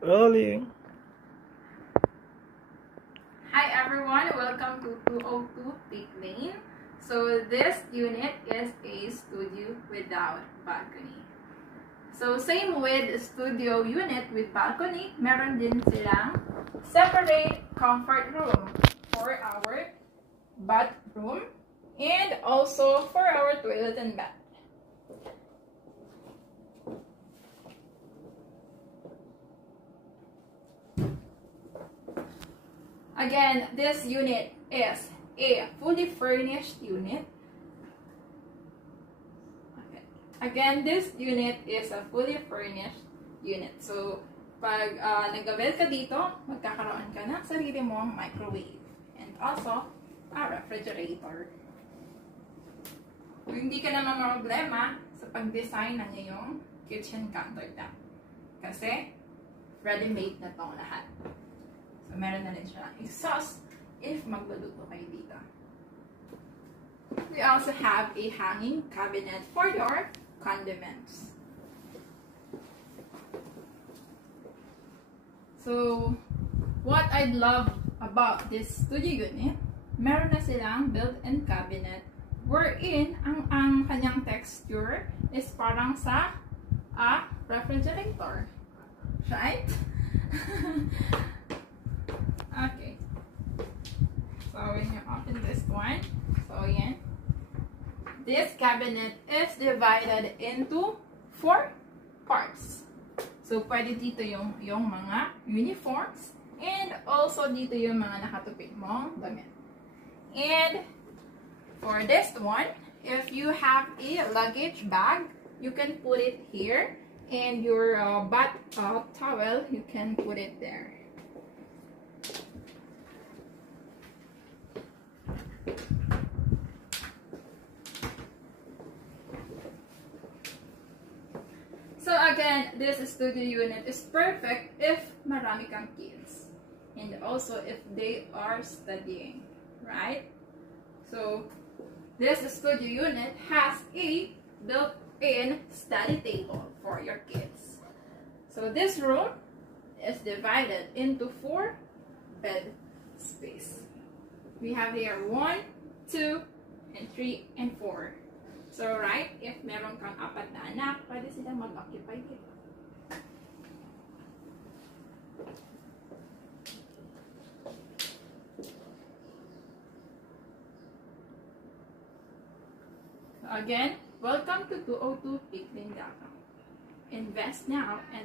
Rolling. Hi everyone, welcome to 202 Peak Lane. So this unit is a studio without balcony. So same with studio unit with balcony, meron din silang separate comfort room for our bathroom and also for our toilet and bath. Again, this unit is a fully furnished unit. Again, this unit is a fully furnished unit. So, pag nag-avail ka dito, magkakaroon ka ng sarili mong microwave. And also, a refrigerator. Kung hindi ka naman problema sa pag-design ng iyong kitchen countertop. Kasi, ready-made na itong lahat. So, meron na rin siya exhaust if magluluto kayo dito. We also have a hanging cabinet for your condiments. So, what I love about this studio unit, meron na silang built-in cabinet wherein ang kanyang texture is parang sa refrigerator. Right? Okay. So, when you open this one, so yan. This cabinet is divided into 4 parts. So, pwede dito yung mga uniforms and also dito yung mga nakatupik mong damit. And for this one, if you have a luggage bag, you can put it here, and your bath towel, you can put it there. So again, this studio unit is perfect if marami kang kids. And also if they are studying, right? So this studio unit has a built-in study table for your kids. So this room is divided into 4 bed space. We have here 1, 2, and 3, and 4. So, right, if meron kang 4 na anak, pwede silang mag-occupy dito. Again, welcome to 202 Peak Lane. Invest now and